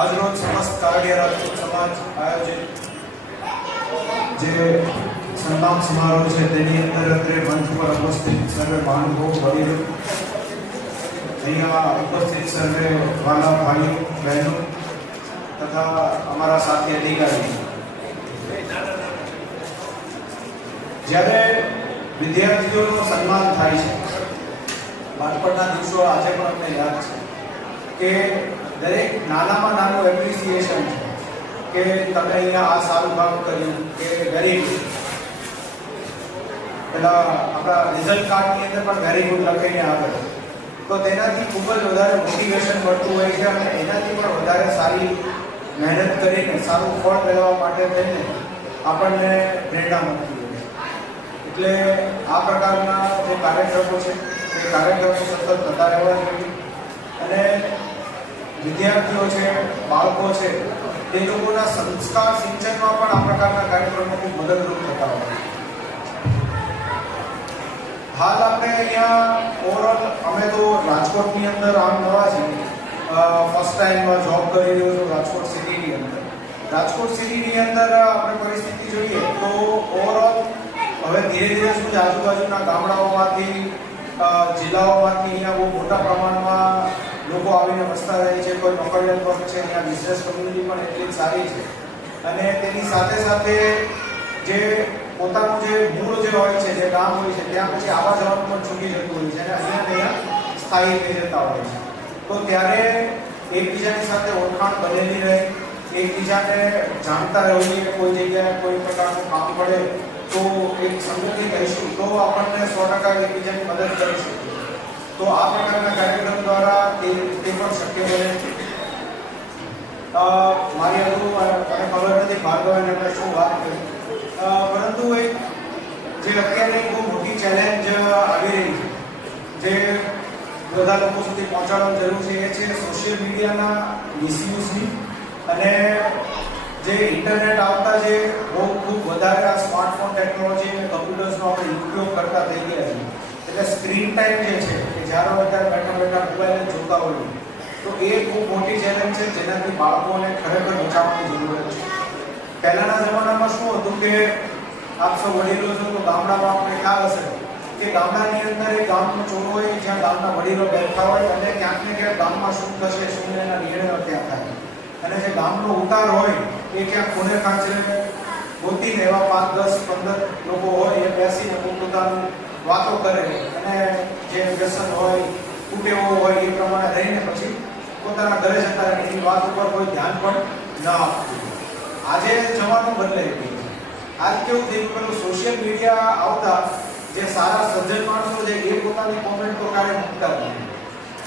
આજરોજ સમસ્ત કારડિયા રાજપૂત સમાજ આયોજિત જે સન્માન સમારોહ છે, તેની અંદર અત્રે મંચ પર ઉપસ્થિત સર્વે મહાનુભાવો, વડીલો, અહીંયા ઉપસ્થિત સર્વે વાલા ભાઈઓ, બહેનો તથા અમારા સાથી અધિકારી જ્યારે વિદ્યાર્થીઓનું સન્માન થાય છે, બાળપણના દિવસો આજે પણ અમને યાદ છે કે દરેક નાનામાં નાનું એપ્રિસિએશન છે કે તમે અહીંયા આ સારું કામ કર્યું, કે ગરીબ. પેલા આપણા રિઝલ્ટ કાર્ડની અંદર પણ વેરી ગુડ લખીને આવે. તો તેનાથી ખૂબ જ વધારે મોટિવેશન મળતું હોય છે અને એનાથી પણ વધારે સારી મહેનત કરીને, સારું ફળ મેળવવા માટે થઈને આપણને પ્રેરણા મળતી હોય એટલે આ પ્રકારના જે કાર્યક્રમો છે, એ કાર્યક્રમો સતત થતા રહેવા જોઈએ. અને વિદ્યાર્થીઓ છે, બાળકો છે, તે લોકોના સંસ્કાર સિંચનમાં પણ આ પ્રકારના કાર્યક્રમો ખૂબ મદદરૂપ થતા હોય હાલ આપણે અહીંયા ઓવરઓલ અમે તો રાજકોટની અંદર આમ નવા છીએ ફર્સ્ટ ટાઈમ જોબ કરી રહ્યો છું રાજકોટ સિટીની અંદર. રાજકોટ સિટીની અંદર આપણે પરિસ્થિતિ જોઈએ તો ઓવરઓલ હવે ધીરે ધીરે શું આજુબાજુના ગામડાઓમાંથી જિલ્લાઓમાંથી અહીંયા બહુ મોટા પ્રમાણમાં લોકો આવીને વસતા રહે છે, કોઈ નોકરિયાત વર્ગ છે, અહીંયા બિઝનેસ કમ્યુનિટી પણ એટલી સારી છે. અને તેની સાથે સાથે જે પોતાનું જે મૂળ જે હોય છે, જે ગામ હોય છે, ત્યાં પછી આવા જવાનું પણ છૂટી જતું હોય છે અને અહીંયા ત્યાં સ્થાયી થઈ જતા હોય છે. તો ત્યારે એકબીજાની સાથે ઓળખાણ બનેલી રહે, એકબીજાને જાણતા રહીએ કોઈ જગ્યાએ કોઈ પ્રકારનું કામ પડે, તો એક સંગઠિત રહીશું તો આપણને સો ટકા એકબીજાની મદદ કરી શકીએ. તો આ પ્રકારના કાર્યક્રમ દ્વારા તે તે પણ શક્ય બને. મારી અગાઉ મને ખબર નથી ભાર્ગવને આપણે શું વાત કરી. પરંતુ એક જે અત્યારે બહુ મોટી ચેલેન્જ આવી રહી છે, જે બધા લોકો સુધી પહોંચાડવાની જરૂર છે, એ છે સોશિયલ મીડિયાના મિસયુઝની અને જે ઇન્ટરનેટ આવતા જે બહુ ખૂબ વધારે આ સ્માર્ટફોન ટેકનોલોજી અને કમ્પ્યુટર્સનો આપણે ઉપયોગ કરતા થઈ ગયા છે. એટલે સ્ક્રીન ટાઈમ જે છે જ્યારે અત્યારે બેઠા બેઠા મોબાઈલને જોતા હોઈએ તો એ ખૂબ મોટી ચેલેન્જ છે, જેનાથી બાળકોને ખરેખર બચાવવાની જરૂરત છે. પહેલાના જમાનામાં શું હતું કે આપ સૌ વડીલો છો તો ગામડામાં આપણે ખ્યાલ હશે કે ગામડાની અંદર એક ગામનો ચોર હોય જ્યાં ગામના વડીલો બેઠા હોય અને ક્યાંક ને ક્યાંક ગામમાં શું થશે, શું એના નિર્ણયો ત્યાં થાય. અને જે ગામનો ઉતાર હોય એ ક્યાંક કોને ખાંચરે? ગોતીને એવા પાંચ, દસ, પંદર લોકો હોય એ બેસીને પોતપોતાનું વાતો કરે અને જે વ્યસન હોય, કુટેવો હોય, એ પ્રમાણે રહીને પછી પોતાના ઘરે જતા એની વાત ઉપર કોઈ ધ્યાન પણ ન આપતું આજે જમાનો બદલાઈ ગયો. આજ કેવું થયું પેલું સોશિયલ મીડિયા આવતા જે સારા સજ્જન માણસો છે, એ પોતાની કોમેન્ટ તો કાઢે મૂકતા જ નથી.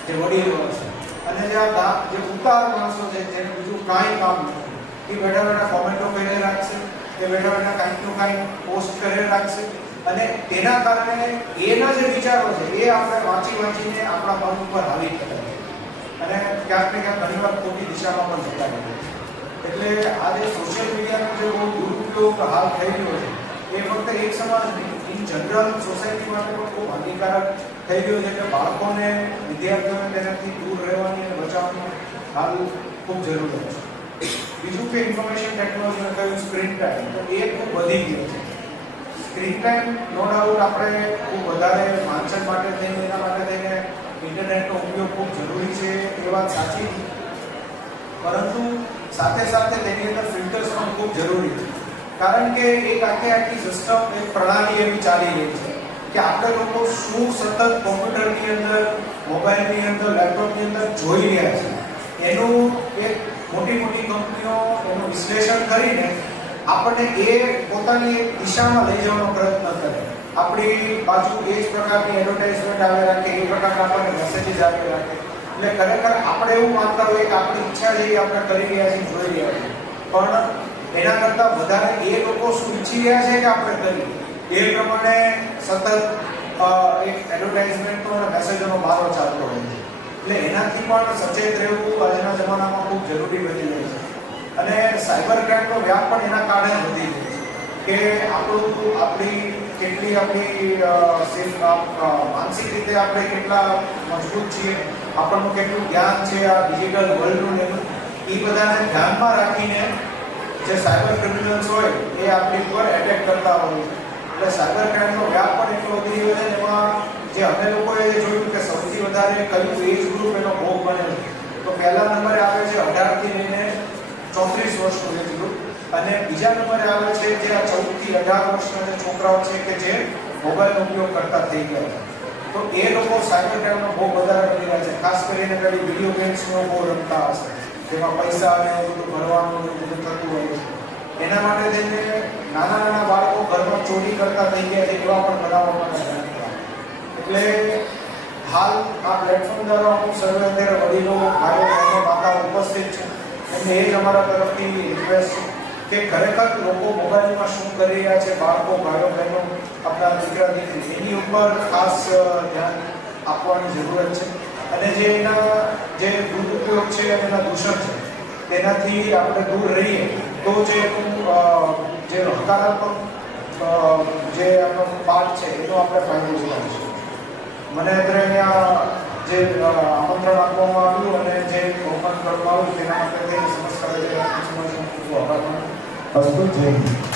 જે વડીલો છે. અને જે આ જે ઉતાર માણસો છે, જેને બીજું કાંઈ કામ નથી. એ બેઠા બેઠા કોમેન્ટો કરી રાખશે કે બેઠા બેઠા કાંઈકનું કાંઈ પોસ્ટ કરી રાખશે. અને તેના કારણે એના જે વિચારો છે, એ આપણે વાંચી વાંચીને આપણા મન ઉપર હાવી થતા અને ક્યાંક ને ક્યાંક ઘણીવાર ખોટી દિશામાં પણ જતા રહે છે એટલે આજે સોશિયલ મીડિયાનો જે બહુ દુરુપયોગ હાલ થઈ રહ્યો છે, એ ફક્ત એક સમાજ નહીં ઇન જનરલ સોસાયટી માટે પણ ખૂબ હાનિકારક થઈ ગયો છે કે બાળકોને, વિદ્યાર્થીઓને તેનાથી દૂર રહેવાની અને બચાવવાની હાલ ખૂબ જરૂર છે. બીજું કે ઇન્ફોર્મેશન ટેકનોલોજીને કહ્યું સ્ક્રીન ટાઈમ તો એ ખૂબ વધી ગયો છે. સ્ક્રીન ટાઈમ નો ડાઉટ આપણે ખૂબ વધારે વાંચન માટે થઈને, એના માટે થઈને ઇન્ટરનેટનો ઉપયોગ ખૂબ જરૂરી છે, એ વાત સાચી. પરંતુ સાથે સાથે તેની અંદર ફિલ્ટર્સ પણ ખૂબ જરૂરી છે. કારણ કે એક આખી આખી સિસ્ટમ એક પ્રણાલી એવી ચાલી રહી છે કે આપણે લોકો શું સતત કોમ્પ્યુટરની અંદર મોબાઈલની અંદર લેપટોપની અંદર જોઈ રહ્યા છે એનું એક મોટી મોટી કંપનીઓ એનું વિશ્લેષણ કરીને આપણને એ પોતાની દિશામાં લઈ જવાનો પ્રયત્ન કરે. આપણી બાજુ એ જ પ્રકારની એડવર્ટાઇઝમેન્ટ આવે રાખે, એ પ્રકારના આપણને મેસેજીસ આવે રાખે. એટલે ખરેખર આપણે એવું માનતા હોઈએ કે આપણી ઈચ્છા જે આપણે કરી રહ્યા છીએ, જોઈ રહ્યા છીએ. પણ એના કરતાં વધારે એ લોકો શું ઈચ્છી રહ્યા છે કે આપણે કરીએ. એ પ્રમાણે સતત એક એડવર્ટાઇઝમેન્ટનો અને મેસેજોનો મારો ચાલતો હોય છે. એટલે એનાથી પણ સચેત રહેવું આજના જમાનામાં ખૂબ જરૂરી બની ગયું છે. અને સાયબર ક્રાઇમનો વ્યાપ પણ એના કારણે વધી ગયો કે આપણું આપણી કેટલી આપણી માનસિક રીતે આપણે કેટલા મજબૂત છીએ, આપણનું કેટલું જ્ઞાન છે આ ડિજિટલ વર્લ્ડનું એનું, એ બધાને ધ્યાનમાં રાખીને જે સાયબર ક્રિમિનલ્સ હોય એ આપણી ઉપર એટેક કરતા હોય એટલે સાયબર ક્રાઇમનો વ્યાપ પણ એટલો વધી રહ્યો છે એમાં જે અમે લોકોએ જોયું કે સૌથી વધારે કયું એજ ગ્રુપ એનો ભોગ બને તો પહેલા નંબરે આવે છે અઢારથી લઈને ચોત્રીસ વર્ષનું ગ્રુપ અને બીજા નંબરે આવે છે જે આ ચૌદથી અઢાર વર્ષના જે છોકરાઓ છે કે જે મોબાઈલનો ઉપયોગ કરતા થઈ ગયા તો એ લોકો સાયબર ક્રાઇમનો બહુ વધારે રહ્યા છે. ખાસ કરીને પેલી વીડિયો ગેમ્સનો બહુ રમતા હશે. જેમાં પૈસા અને બધું ભરવાનું બધું થતું હોય છે. એના માટે થઈને નાના નાના બાળકો ઘરમાં ચોરી કરતા થઈ ગયા છે એવા પણ બનાવવામાં એટલે હાલ આ પ્લેટફોર્મ દ્વારા અમુક સર્વે અત્યારે વડીલો, ભાઈઓ માતાઓ ઉપસ્થિત છે. એમને એ જ અમારા તરફથી રિક્વેસ્ટ છે કે ખરેખર લોકો મોબાઈલમાં શું કરી રહ્યા છે, બાળકો, ભાઈઓ, બહેનો, આપણા દીકરા દીકરી એની ઉપર ખાસ ધ્યાન આપવાની જરૂરત છે. અને જે એના, જે દુરુપયોગ છે અને એના દૂષણ છે, તેનાથી આપણે દૂર રહીએ, તો જે જે હકારાત્મક જે આપણો પાઠ છે, એનો આપણે ફાયદો ઉઠાવીશું. મને અત્યારે અહીંયા જે આમંત્રણ આપવામાં આવ્યું અને જે બહુમાન કરવામાં આવ્યું તેના માટે થઈને વસ્તુ કાર્યકર્તા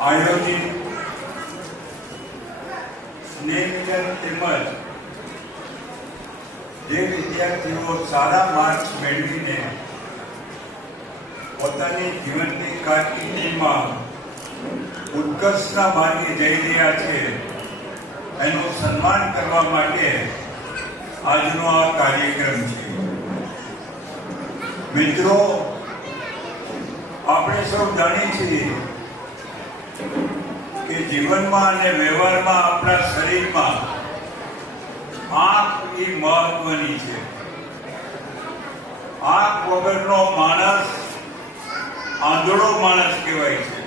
આયોજિત સ્નેહ તેમજ જે વિદ્યાર્થીઓ સારા માર્ક્સ મેળવીને પોતાની જીવનની કારકિર્દીમાં ઉત્કર્ષના માર્ગે જઈ રહ્યા છે, એનું સન્માન કરવા માટે આજનો આ કાર્યક્રમ છે. મિત્રો, આપણે સૌ જાણીએ છીએ જીવનમાં અને વ્યવહારમાં આપણા શરીરમાં આંખ એ મહત્વની છે. આંખ વગરનો માણસ આંધળો માણસ કહેવાય છે.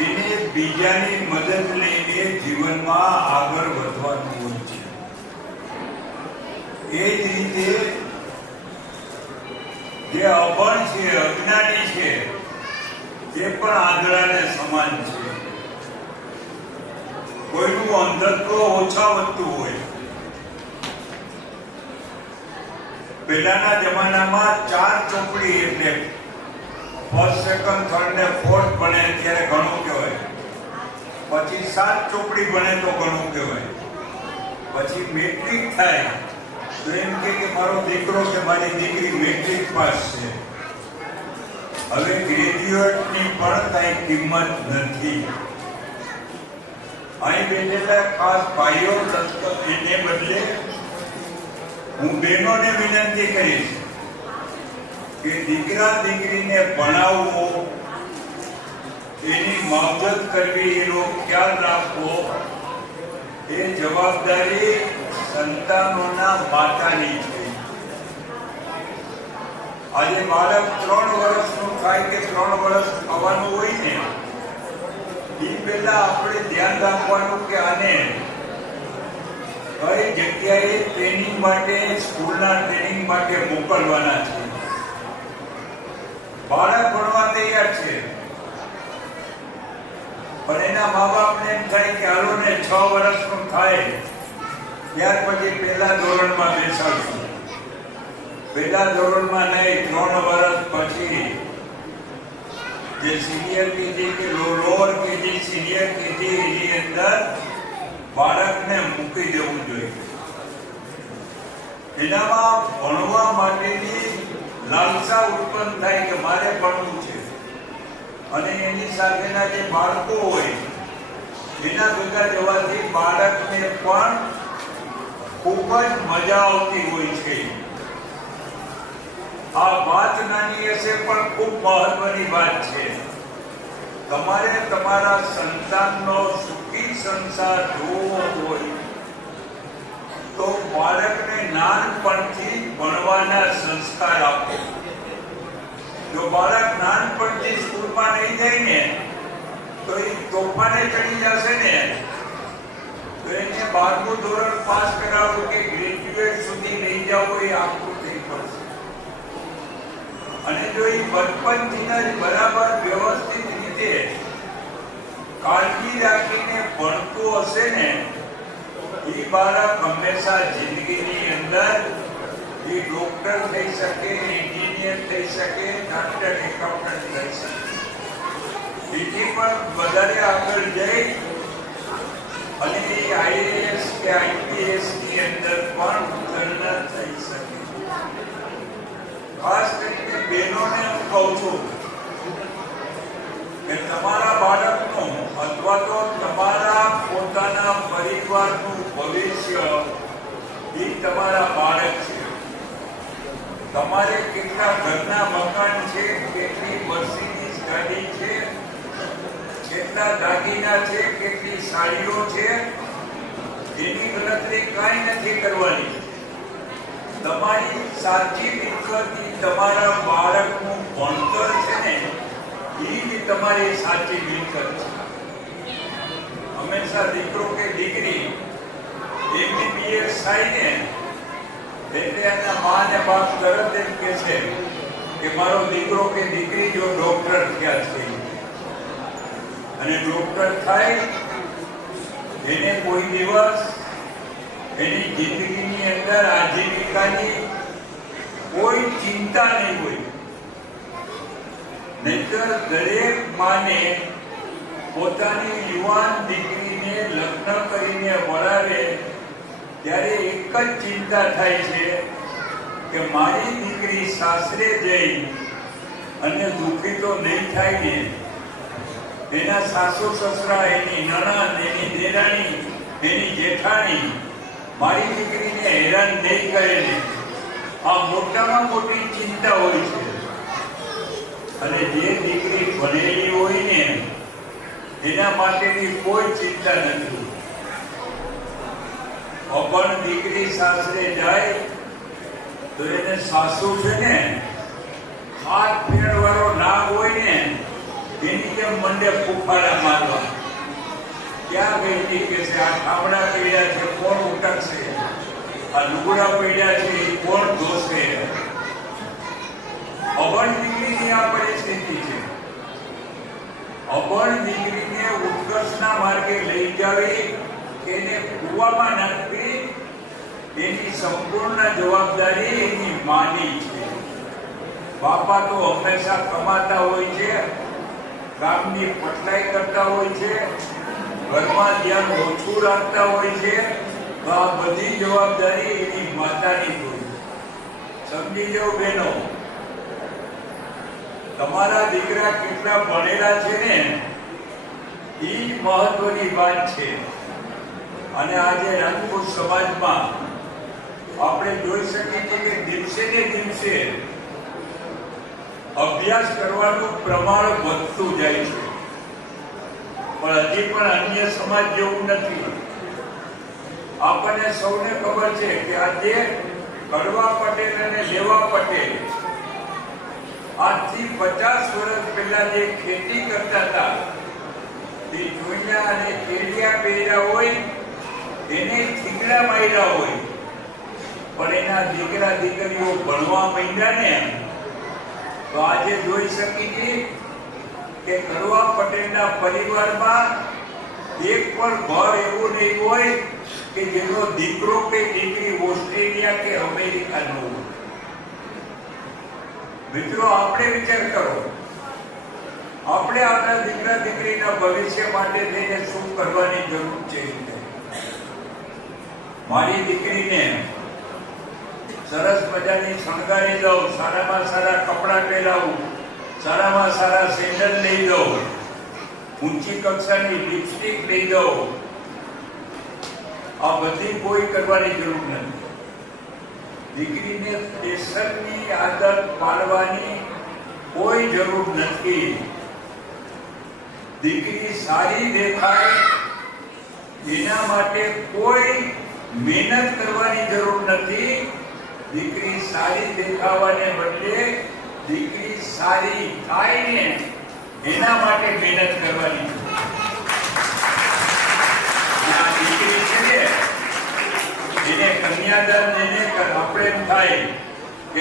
એને બીજાની મદદ લઈને જીવનમાં આગળ વધવાનું હોય છે. એ જ રીતે જે અભણ છે, અજ્ઞાની છે તે પણ આંધળાને સમાન છે. કોઈનું અંધત્વ ઓછા વધતું હોય. પહેલાના જમાનામાં ચાર ચોપડી એટલે ફર્સ્ટ સેકન્ડ થર્ડ ને ફોર્થ ભણે ત્યારે ઘણું કહેવાય. પછી સાત ચોપડી ભણે તો ઘણું કહેવાય. પછી મેટ્રિક થાય. તો એમ કે મારો દીકરો કે મારી દીકરી મેટ્રિક પાસ છે. હવે ગ્રેજ્યુએટની પણ કાંઈ કિંમત નથી. અહીં બેઠેલા ખાસ ભાઈઓ એને બદલે હું બહેનોને વિનંતી કરીશ કે દીકરા, દીકરીને ભણાવવો એની માવજત કરવી, એનો ખ્યાલ રાખવો. એ જવાબદારી સંતાનોના માતાની છે. આજે બાળક ત્રણ વર્ષનું થાય કે ત્રણ વર્ષ થવાનું હોય ને પહેલા આપણે ધ્યાન રાખવાનું કે આને કઈ જગ્યાએ ટ્રેનિંગ માટે, સ્કૂલના ટ્રેનિંગ માટે મોકલવાના છે. બાળક ભણવા તૈયાર છે. પણ એના મા બાપને એમ થાય કે હાલો ને છ વર્ષનું થાય, ત્યાર પછી પહેલા ધોરણમાં બેસાડશું. પહેલા ધોરણમાં નહીં, ત્રણ વર્ષ પછી જે સિનિયર કેજી કે લોઅર કેજી સિનિયર કેજી એની અંદર બાળકને મૂકી દેવું જોઈએ. એનામાં ભણવા માટેની લાલસા ઉત્પન્ન થાય કે મારે ભણવું છે? અને એની સાથેના જે બાળકો હોય, એના ભેગા જવાથી બાળકને પણ ખૂબ જ મજા આવતી હોય છે. આ વાત નાની હશે, પણ ખૂબ મહત્વની વાત છે. તમારે તમારા સંતાનનો સુખી સંસાર જોવો હોય, તો બાળકને નાનપણથી ભણવાના સંસ્કાર આપો. જો બાળક નાનપણથી સ્કૂલમાં નહીં જાય ને, તો એ તોફાને ચડી જશે ને, તો એને બારમું ધોરણ પાસ કરાવો કે ગ્રેજ્યુએટ સુધી નહીં જાવ એ પડશે અને જો એ બચપનથી જ બરાબર વ્યવસ્થિત રીતે કાળજી રાખીને ભણતું હશે ને, એ બાળક હંમેશા જિંદગીની અંદર એ ડોક્ટર થઈ શકે એન્જિનિયર થઈ શકે ડોક્ટર એકાઉન્ટન્ટ થઈ શકે. બીજી પણ વધારે આગળ જઈ અને એ આઈએએસ કે આઈપીએસની અંદર પણ ઉત્તીર્ણ થઈ શકે. ખાસ કરીને બહેનોને હું કહું છું કે તમારા બાળકનું અથવા તો તમારા પોતાના પરિવારનું ભવિષ્ય એ તમારા બાળક છે. તમારે કેટલા ઘરના મકાન છે, કેટલી મર્સિડીઝ ગાડી છે, કેટલા દાગીના છે, કેટલી સાડીઓ છે, એની ગણતરી કાંઈ નથી કરવાની. તમારી સાચી ઈ તમારા બાળકનું ભણતર છે ને એ તમારી સાચી મિલકત છે. હંમેશા દીકરો કે દીકરી એમબીબીએસ થાય ને એટલે એના મા ને બાપ તરત એમ કે છે કે મારો દીકરો કે દીકરી જો ડોક્ટર થયા છે. અને ડોક્ટર થાય, એને કોઈ દિવસ એની જિંદગીની અંદર આજીવિકાની કોઈ ચિંતા નહીં હોય. નહીતર દરેક માને પોતાની યુવાન દીકરીને લગ્ન કરીને વળાવે, ત્યારે એક જ ચિંતા થાય છે કે મારી દીકરી સાસરે જઈ અને દુઃખી તો નહીં થાય ને. એના સાસુ સસરા, એની નણંદ, એની દેરાણી, એની જેઠાણી મારી દીકરીને હેરાન નહીં કરે આ મોટામાં મોટી ચિંતા હોય છે. અને જે દીકરી ભણેલી હોય ને, એના માટેની કોઈ ચિંતા નથી. અપણ દીકરી સાસરે જાય, તો એને સાસુ છે ને, હાથ ફેરવાળો ના હોય ને, એની જેમ મંડે ફૂફાડા મારવા ક્યાં ગઈ કે છે? આ ઠામડા પીડ્યા છે, કોણ ઉટકશે? આ લુગડા પીડ્યા છે કોણ ધોશે? અભણ દીકરીની આ પરિસ્થિતિ છે. અભણ દીકરીને ઉત્કર્ષના માર્ગે લઈ જાવી એને કૂવામાં નાખવી એની સંપૂર્ણ જવાબદારી એની માની છે. બાપા તો હંમેશા કમાતા હોય છે, ગામની પટલાઈ કરતા હોય છે ઘરમાં ધ્યાન ઓછું રાખતા હોય છે, તો આ બધી જવાબદારી એની માતાની હોય સમજી જાઓ બહેનો, તમારા દીકરા કેટલા ભણેલા છે ને, એ મહત્વની વાત છે. અને આજે રાજપૂત સમાજમાં આપણે જોઈ શકીએ છીએ કે દિવસે ને દિવસે અભ્યાસ કરવાનું પ્રમાણ વધતું જાય છે. પણ હજી પણ અન્ય સમાજ જેવું નથી. આપણને સૌને ખબર છે કે આજે કડવા પટેલ અને લેવા પટેલ આજથી પચાસ વર્ષ પહેલા જે ખેતી કરતા હતા, તે જોઈયા અને કેડિયા પહેર્યા હોય એને થીગડા માર્યા હોય, પણ એના દીકરા દીકરીઓ ભણવા માંડ્યા ને તો આજે જોઈ શકી છીએ કે નરવા પટેલના પરિવારમાં એક પણ ઘર એવું નહીં હોય કે જેનો દીકરો કે દીકરી ઓસ્ટ્રેલિયા કે અમેરિકા ન હોય. મિત્રો, આપણે વિચાર કરો. આપણે આપણા દીકરા દીકરીના ભવિષ્ય માટે થઈને શું કરવાની જરૂર છે? મારી દીકરીને સરસ મજાની શણગારી દઉં, સારામાં સારા કપડાં પહેરાવું. સારામાં સારા સેન્ડલ લઈ દો. ઊંચી કક્ષાની લિપસ્ટિક લઈ દો. આ બધી કોઈ કરવાની જરૂર નથી. દીકરીને ફેશનની આદત પાડવાની કોઈ જરૂર નથી. દીકરી સારી દેખાય, એના માટે કોઈ મહેનત કરવાની જરૂર નથી. દીકરી સારી દેખાવાને બદલે દીકરી સારી થાય ને એના માટે મહેનત કરવાની આ દીકરી છે ને, એને કન્યાદાન લઈને આપણે થાય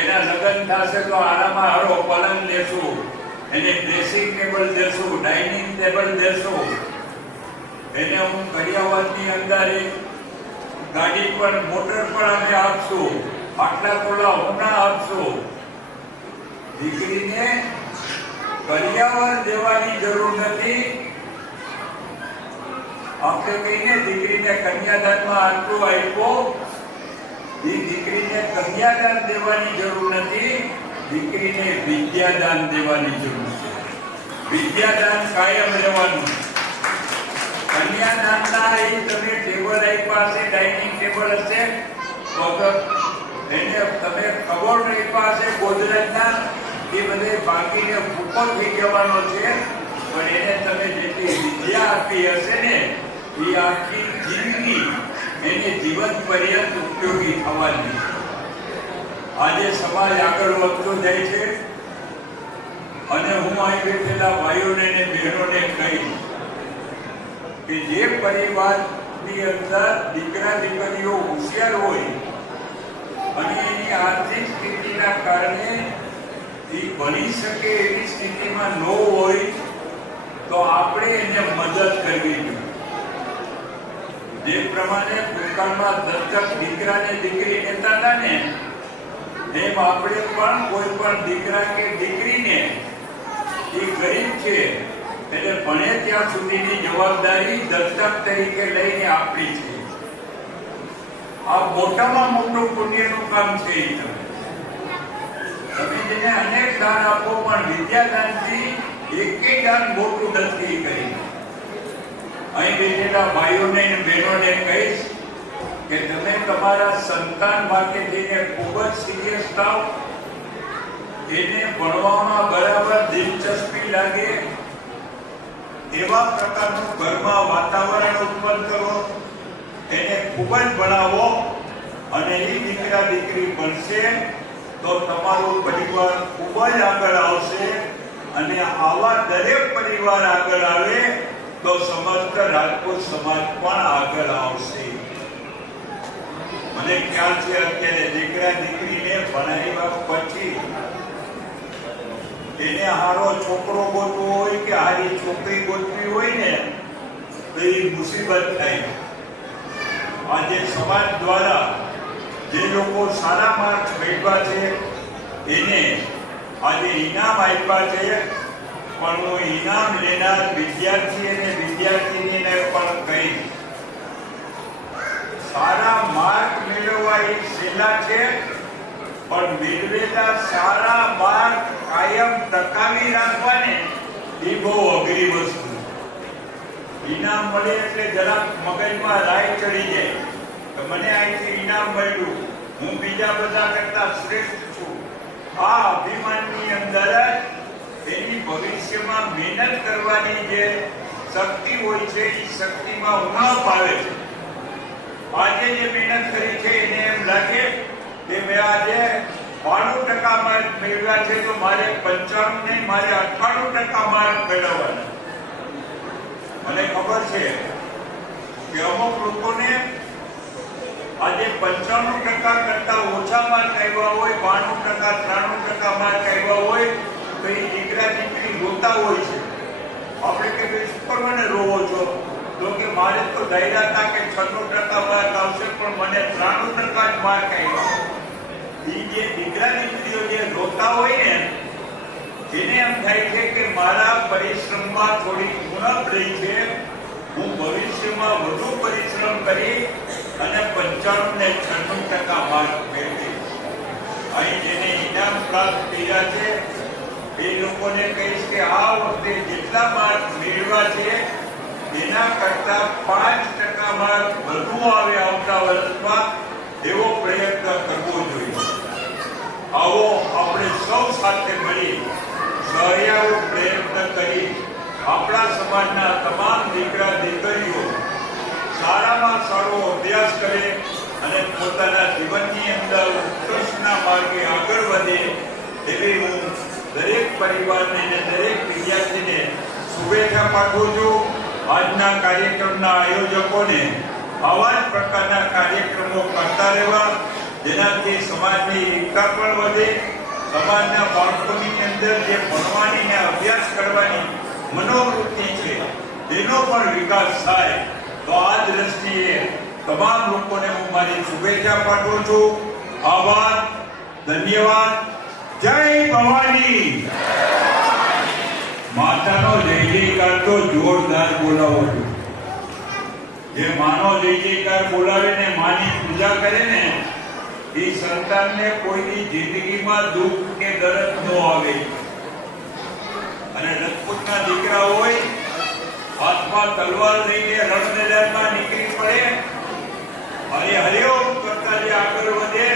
એના લગ્ન થશે તો આરામાં હારો પલંગ લેશું, એને ડ્રેસિંગ ટેબલ દેશું ડાઇનિંગ ટેબલ દેશું. એને હું કરિયાવરની અંદર ગાડી પણ મોટર પણ અમે આપશું આટલા તોલા હોના આપશું. દીકરીને પર્યાવરણ દેવાની જરૂર નથી. આપણે કહીને દીકરીને કન્યાદાનમાં આટલું આપ્યો. દીકરીને કન્યાદાન દેવાની જરૂર નથી. દીકરીને વિદ્યાદાન દેવાની જરૂર છે. વિદ્યાદાન કાયમ રહેવાનું. કન્યાદાનના એ તમે ટેબલ આપ્યા હશે ડાઇનિંગ ટેબલ હશે. વગર એને તમે ખબર નહીં પાસે ગોધરાજના એ બધે બાકીને ભૂકો થઈ જવાનો છે પણ એને તમે જેટલી વિદ્યા આપી હશે ને, એ આખી જિંદગી એને જીવન પર્યંત ઉપયોગી થવાની. આજે સમાજ આગળ વધતો જાય છે અને હું અહીં બેઠેલા ભાઈઓને અને બહેનોને કહીશ કે જે પરિવારની અંદર દીકરા દીકરીઓ હોશિયાર હોય અને એની આર્થિક સ્થિતિના કારણે એ ભણી શકે એવી સ્થિતિમાં ન હોય તો આપણે એને મદદ કરવી જોઈએ. જે પ્રમાણે ભૂતકાળમાં દત્તક દીકરાને દીકરી કહેતા હતા ને એમ આપણે પણ કોઈ પણ દીકરા કે દીકરીને એ ગરીબ છે, એટલે ભણે ત્યાં સુધીની જવાબદારી દત્તક તરીકે લઈને આપણી છે. આ મોટામાં મોટું પુણ્યનું કામ છે તમે જેને અનેક દાન આપો, પણ વિદ્યાદાનથી એકેય દાન મોટું નથી કરી. અહીં બેઠેલા ભાઈઓને બહેનોને કહીશ કે તમે તમારા સંતાન માટે થઈને ખૂબ જ સિરિયસ થાવ, એને ભણવામાં બરાબર દિલચસ્પી લાગે, એવા પ્રકારનું ઘરમાં વાતાવરણ ઉત્પન્ન કરો. એને ખૂબ જ ભણાવો અને એ દીકરા દીકરી બનશે તો તમારું પરિવાર ખૂબ જ આગળ આવશે અને આવા દરેક પરિવાર આગળ આવે તો સમસ્ત રાજપૂત સમાજ પણ આગળ આવશે. મને ખ્યાલ છે અત્યારે દીકરા દીકરીને ભણાવ્યા પછી એને હારો છોકરો ગોતવો હોય કે હારી છોકરી ગોતવી હોય ને, તો એ મુસીબત થાય. આજે સમાજ દ્વારા જે લોકો સારા માર્ક્સ મેળવ્યા છે, એને આજે ઇનામ આપ્યા છે, પણ હું ઇનામ લેનાર વિદ્યાર્થી અને વિદ્યાર્થીનીને પણ કહીશ, સારા માર્ક મેળવવા એ સહેલા છે, પણ મેળવેલા સારા માર્ક કાયમ ટકાવી રાખવાને એ બહુ અઘરી વસ્તુ ઇનામ મળે એટલે જરાક મગજમાં રાય ચડી જાય. કે મને અહીંથી ઇનામ મળ્યું. હું બીજા બધા કરતા શ્રેષ્ઠ છું. આ અભિમાનની અંદર એની ભવિષ્યમાં મહેનત કરવાની જે શક્તિ હોય છે એ શક્તિમાં ઉણાવ આવે છે. આજે જે મહેનત કરી છે, એને એમ લાગે કે મેં આજે બાણું ટકા માર્ક મેળવ્યા છે, તો મારે પંચાણું નહીં, મારે અઠ્ઠાણું ટકા માર્ક મેળવવાના મને ખબર છે કે અમુક લોકોને આજે પંચાણું ટકા કરતા ઓછા માર્ક આવ્યા હોય, બાણું ટકા, ત્રાણું ટકા માર્ક આવ્યા હોય, તો એ દીકરા દીકરી રોતા હોય છે. આપણે કે ભાઈ રોવો છો? તો કે મારે તો ધાર્યા હતા કે છન્નું ટકા માર્ક આવશે, પણ મને ત્રાણું ટકા જ માર્ક આવ્યા એ જે દીકરા દીકરીઓ જે રોતા હોય ને એને એમ થાય છે કે મારા પરિશ્રમમાં થોડી ઉણપ રહી છે. હું ભવિષ્યમાં વધુ પરિશ્રમ કરી અને પંચાણું ને છન્નું ટકા માર્ક મેળવીશ અહીં જેને ઇનામ પ્રાપ્ત થયા છે, એ લોકોને કહીશ કે આ વખતે જેટલા માર્ક મેળવ્યા છે, એના કરતા પાંચ ટકા માર્ક વધુ આવે આવતા વર્ષમાં એવો પ્રયત્ન કરવો જોઈએ. આવો આપણે સૌ સાથે મળી સહયારો પ્રયત્ન કરી આપણા સમાજના તમામ દીકરા, દીકરીઓ સારામાં સારો અભ્યાસ કરે અને પોતાના જીવનની અંદર ઉત્કર્ષના માર્ગે આગળ વધે એવી હું દરેક પરિવારને અને દરેક વિદ્યાર્થીને શુભેચ્છા પાઠવું છું. આજના કાર્યક્રમના આયોજકોને આવા જ પ્રકારના કાર્યક્રમો કરતા રહેવા, જેનાથી સમાજની એકતા પણ વધે સમાજના બાળકોની અંદર જે ભણવાની ને અભ્યાસ કરવાની મનોવૃત્તિ છે, તેનો પણ વિકાસ થાય. તો આ દ્રષ્ટિએ તમામ લોકોને હું મારી શુભેચ્છા પાઠવું છું. આભાર, ધન્યવાદ. જય ભવાની! માતાનો જય જયકાર તો જોરદાર બોલાવો છું. જે માનો જય જયકાર બોલાવે માની પૂજા કરે ને એ સંતાનને કોઈની જિંદગીમાં દુઃખ કે દર્દ ન આવે. અને રજપૂતના દીકરા હોય, હાથમાં તલવાર લઈને રણ નીકળી પડે. અને હરિઓમ કરતા જે આગળ વધે.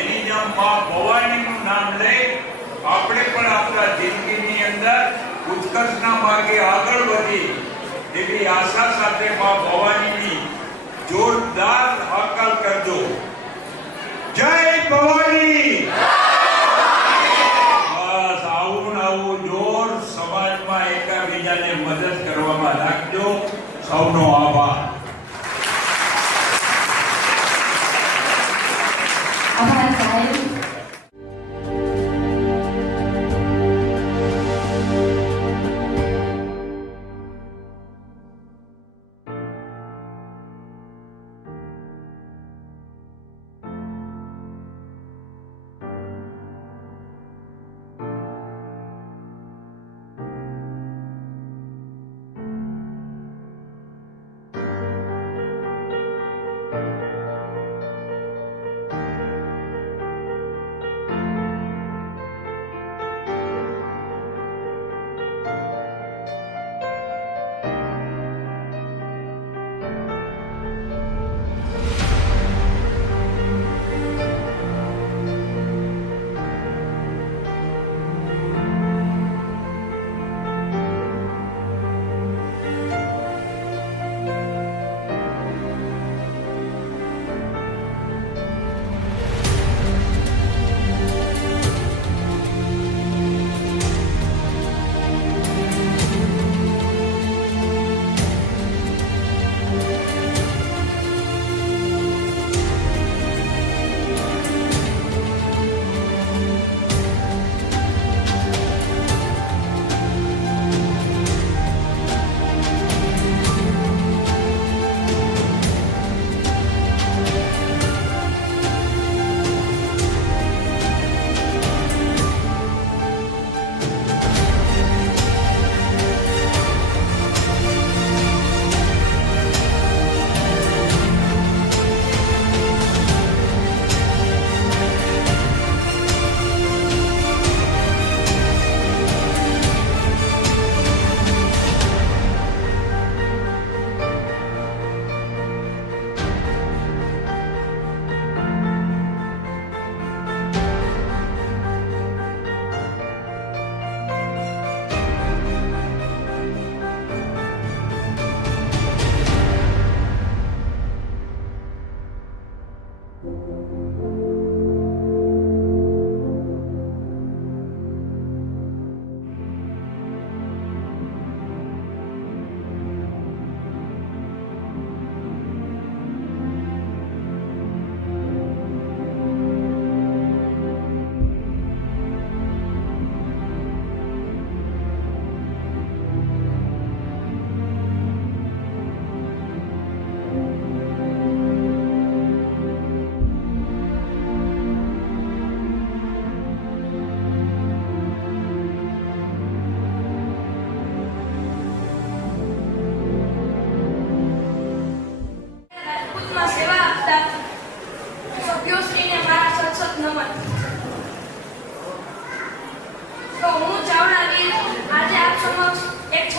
એની જેમ મા ભવાનીનું નામ લઈ આપણે પણ આપણા જિંદગીની અંદર ઉત્કર્ષના માર્ગે આગળ વધી. એવી આશા સાથે મા ભવાનીની જોરદાર હાકલ કરજો. જય ભવાની. બસ આવું આવું જોર સમાજમાં એકાબીજાને મદદ કરવામાં રાખજો સૌનો આભાર.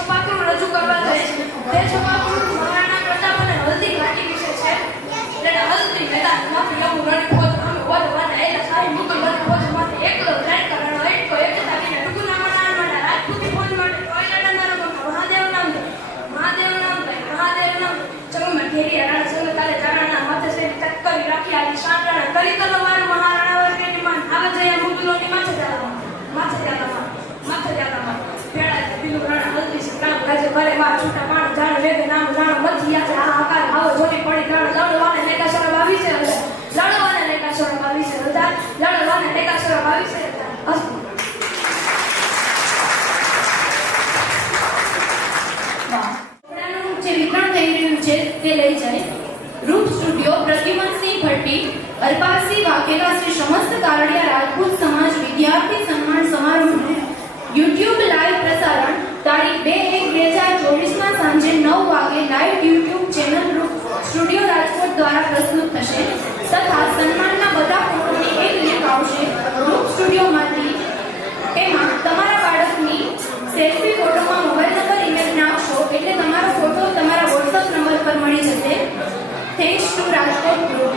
એક છપાકરું રજૂ કરવા જઈ છું તે છપાકરું મહારાણા પ્રતાપ અને હલ્દી ઘાટી વિશે છે એટલે હલ્દી મેદાનમાંથી એવું રણખોજ અમે વરવાના એલા સાહેબ મુગલ રણખોજ માટે એકલો ટ્રેન કરવાનો એટલો એક તાકીને ટુકુના મનાર માટે રાજપૂતી ફોજ માટે ટોયલેટ ના રમત મહાદેવ નામ દે મહાદેવ નામ દે મહાદેવ નામ ચંગમાં ઘેરી રાણા સંગ કાલે ચારણા માથે સે ટક્કરી રાખી આલી સાંટણા કરી તલવાર મહારાણા વર્ગની માન આવે જયા મુગલોની માથે જાળવા માથે જાળવા માથે જાળવા પેડા પીલું રાણા કાજે કરે માં છૂટા પાણ જાણ વેગે નામ મથી યા આ આકાર આવો જોડી પડી ત્રણ લડવાને લેકા શરમ આવી છે લડવાને લેકા શરમ આવી છે બધા લડવાને લેકા શરમ આવી છે થઈ રહ્યું છે તે લઈ જાય રૂપ સ્ટુડિયો પ્રદ્યુમનસિંહ ભટ્ટી અલ્પાસિંહ વાઘેલા શ્રી સમસ્ત કારડિયા રાજપૂત સમાજ વિદ્યાર્થી સન્માન સમારોહનું યુટ્યુબ લાઈવ પ્રસારણ તારીખ બે એક બે હજાર ચોવીસમાં સાંજે નવ વાગે live YouTube channel studio Rajkot દ્વારા પ્રસ્તુત થશે. તથા સન્માનના બધા ફોટોની એક લિંક આવશે રૂપ સ્ટુડિયોમાંથી. એમાં તમારા બાળકની સેલ્ફી ફોટોમાં મોબાઈલ નંબર ઇમેજ નાખશો એટલે તમારો ફોટો તમારા વોટ્સઅપ નંબર પર મળી જશે. Thanks to Rajkot group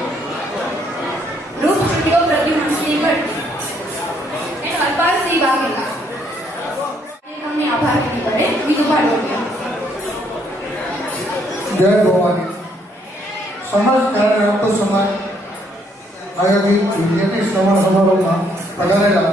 group studio Pradyumansinh Bhatt. And Alpalsinh Vaghela આભાર કરે વિધુભા ડોડિયા જય ભવાની. સમાજ કારણે આપતો સમાજ. આયોજિત સન્માન સમારોહમાં પધારેલા